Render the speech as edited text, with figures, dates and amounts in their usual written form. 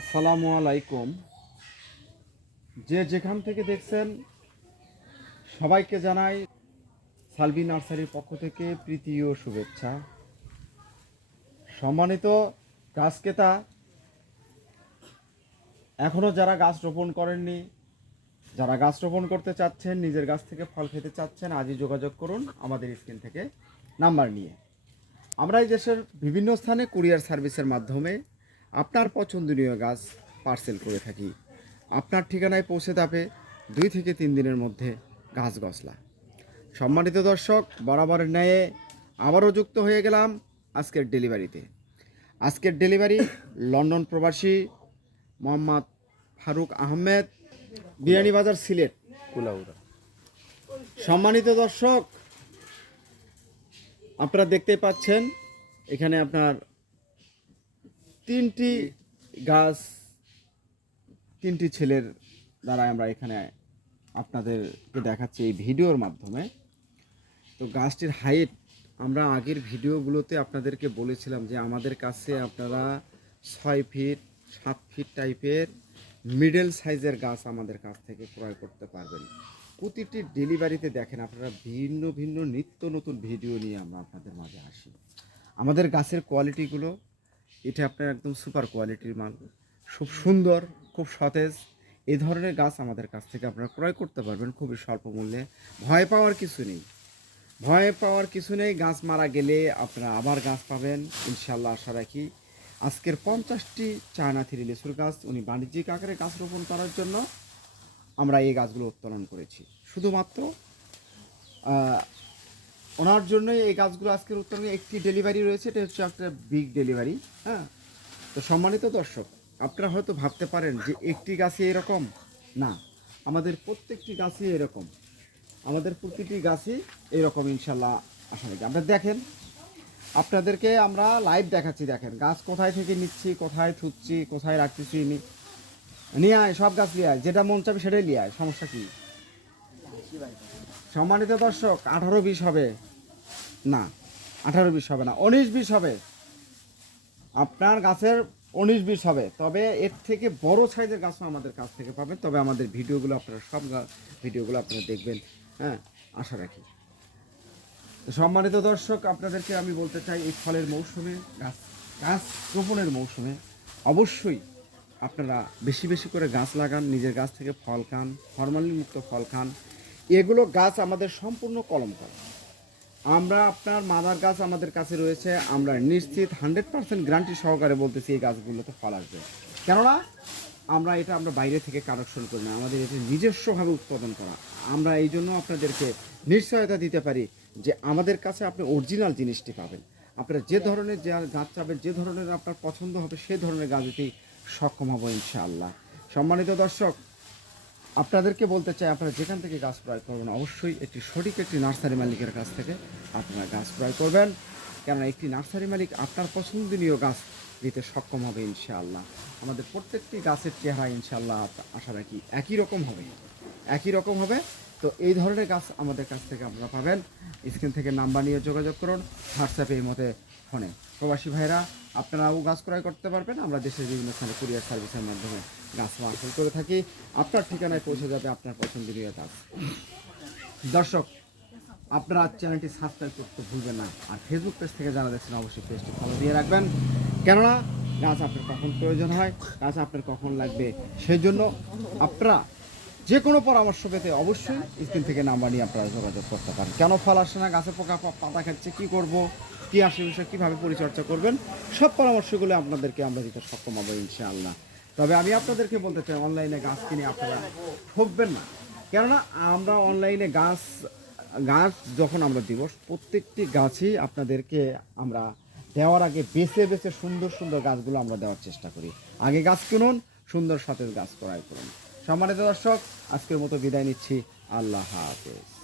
আসসালামু আলাইকুম। যে যেখান থেকে দেখছেন সবাইকে জানাই সালভি নার্সারির পক্ষ থেকে প্রীতি ও শুভেচ্ছা। সম্মানিত গাছ ক্রেতা, এখনও যারা গাছ রোপণ করেননি, যারা গাছ রোপণ করতে চাচ্ছেন, নিজের গাছ থেকে ফল খেতে চাচ্ছেন, আজই যোগাযোগ করুন আমাদের স্ক্রিন থেকে নাম্বার নিয়ে। আমরা এই দেশের বিভিন্ন স্থানে কুরিয়ার সার্ভিসের মাধ্যমে আপনার পছন্দনীয় গাছ পার্সেল করে থাকি। আপনার ঠিকানায় পৌঁছে যাবে 2 থেকে 3 দিনের মধ্যে গাছ গছলা। সম্মানিত দর্শক, বরাবরের ন্যায়ে আবারও যুক্ত হয়ে গেলাম আজকের ডেলিভারিতে। আজকের ডেলিভারি লন্ডন প্রবাসী মোহাম্মদ ফারুক আহমেদ, বিয়ানীবাজার, সিলেট, কুলাউড়া। সম্মানিত দর্শক, আপনারা দেখতেই পাচ্ছেন এখানে আপনার 3টি গাছ 3টি ছেলের দ্বারা আমরা এখানে আপনাদেরকে দেখাচ্ছি এই ভিডিওর মাধ্যমে। তো গাছটির হাইট আমরা আগের ভিডিওগুলোতে আপনাদেরকে বলেছিলাম যে আমাদের কাছে আপনারা 6 ফিট 7 ফিট টাইপের মিডল সাইজের গাছ আমাদের কাছ থেকে ক্রয় করতে পারবেন। প্রতিটি ডেলিভারিতে দেখেন আপনারা ভিন্ন ভিন্ন নিত্য নতুন ভিডিও নিয়ে আমরা আপনাদের মাঝে আসি। আমাদের গাছের কোয়ালিটিগুলো এটা আপনার একদম সুপার কোয়ালিটির মাল, খুব সুন্দর, খুব সতেজ। এই ধরনের গাছ আমাদের কাছ থেকে আপনারা ক্রয় করতে পারবেন খুবই স্বল্প মূল্যে। ভয় পাওয়ার কিছু নেই, ভয় পাওয়ার কিছু নেই। গাছ মারা গেলে আপনারা আবার গাছ পাবেন ইনশাল্লাহ, আশা রাখি। আজকের 50টি চায়না থ্রি লিচুর গাছ উনি বাণিজ্যিক আকারে গাছ রোপণ করার জন্য আমরা এই গাছগুলো উত্তোলন করেছি। শুধুমাত্র ওনার জন্যই এই গাছগুলো আজকের উত্তোলনে একটি ডেলিভারি রয়েছে, এটা হচ্ছে একটা বিগ ডেলিভারি। হ্যাঁ, তো সম্মানিত দর্শক, আপনারা হয়তো ভাবতে পারেন যে একটি গাছই এরকম। না, আমাদের প্রত্যেকটি গাছই এরকম, আমাদের প্রতিটি গাছই এরকম ইনশাল্লাহ, আশা রাখি। আপনারা দেখেন, আপনাদেরকে আমরা লাইভ দেখাচ্ছি। দেখেন গাছ কোথায় থেকে নিচ্ছি, কোথায় থুচ্ছি, কোথায় রাখতেছি। নিয়ে আয়, সব গাছ নিয়ে আয়, যেটা মন চাবে সেটাই নিয়ে আয়, সমস্যা কি? সম্মানিত দর্শক, 18-20 হবে না, 18-20 হবে না, 19-20 হবে। আপনার গাছের 19-20 হবে, তবে এর থেকে বড় সাইজের গাছও আমাদের কাছ থেকে পাবেন। তবে আমাদের ভিডিওগুলো আপনারা সব ভিডিওগুলো আপনারা দেখবেন, হ্যাঁ, আশা রাখি। সম্মানিত দর্শক, আপনাদেরকে আমি বলতে চাই এই ফলের মৌসুমে, গাছ রোপণের মৌসুমে অবশ্যই আপনারা বেশি বেশি করে গাছ লাগান, নিজের গাছ থেকে ফল খান, ফরমালিন মুক্ত ফল খান। এগুলো গাছ আমাদের সম্পূর্ণ কলম করা। আমরা আপনার মাদার গাছ আমাদের কাছে রয়েছে, আমরা নিশ্চিত 100% গ্যারান্টি সহকারে বলতেছি এই গাছগুলোতে ফল আসবে। কেননা আমরা বাইরে থেকে কালেকশন করি না, আমাদের এটা নিজস্বভাবে উৎপাদন করা। আমরা এই জন্য আপনাদেরকে নিশ্চয়তা দিতে পারি যে আমাদের কাছে আপনি অরিজিনাল জিনিসটি পাবেন। আপনারা যে ধরনের গাছ চাবেন, যে ধরনের আপনার পছন্দ হবে, সেই ধরনের গাছ দিতেই সক্ষম হব ইনশাআল্লাহ। সম্মানিত দর্শক, আপনাদেরকে বলতে চাই, আপনারা যেখান থেকে গাছ ক্রয় করবেন অবশ্যই সঠিক একটি নার্সারি মালিকের কাছ থেকে আপনারা গাছ ক্রয় করবেন। কেননা একটি নার্সারি মালিক আপনার পছন্দনীয় গাছ দিতে সক্ষম হবে ইনশাআল্লাহ। আমাদের প্রত্যেকটি গাছের চেহারা ইনশাআল্লাহ আশা রাখি একই রকম হবে, একই রকম হবে। তো এই ধরনের গাছ আমাদের কাছ থেকে আপনারা পাবেন। স্ক্রিন থেকে নাম্বার নিয়ে যোগাযোগ করুন, হোয়াটসঅ্যাপে এই মতে ফোনে। প্রবাসী ভাইরা আপনারাও গাছ ক্রয় করতে পারবেন। আমরা দেশের বিভিন্ন স্থানে কুরিয়ার সার্ভিসের মাধ্যমে গাছ পার্সেল করে থাকি। আপনার ঠিকানায় পৌঁছে যাবে আপনার পছন্দনীয় গাছ। দর্শক, আপনারা চ্যানেলটি সাবস্ক্রাইব করতে ভুলবেন না। আর ফেসবুক পেজ থেকে যারা দেখছেন অবশ্যই পেজটি ফলো দিয়ে রাখবেন। কেননা গাছ আপনার কখন প্রয়োজন হয়, গাছ আপনার কখন লাগবে, সেই জন্য আপনারা যে কোনো পরামর্শ পেতে অবশ্যই স্ক্রিন থেকে নাম্বার নিয়ে আপনারা যোগাযোগ করতে পারেন। কেন ফল আসে না, গাছে পোকা পাতা খাচ্ছে, কী করব, কী আশেপাশে কীভাবে পরিচর্যা করবেন, সব পরামর্শগুলো আপনাদেরকে আমরা দিতে সক্ষম হবো ইনশাআল্লাহ। তবে আমি আপনাদেরকে বলতে চাই, অনলাইনে গাছ কিনে আপনারা ঠকবেন না। কেননা আমরা অনলাইনে গাছ যখন আমরা দিব, প্রত্যেকটি গাছই আপনাদেরকে আমরা দেওয়ার আগে বেছে বেছে সুন্দর সুন্দর গাছগুলো আমরা দেওয়ার চেষ্টা করি। আগে গাছ কিনুন, সুন্দর সতেজ গাছ ক্রয় করুন। সম্মানিত দর্শক, আজকের মতো বিদায় নিচ্ছি। আল্লাহ হাফেজ।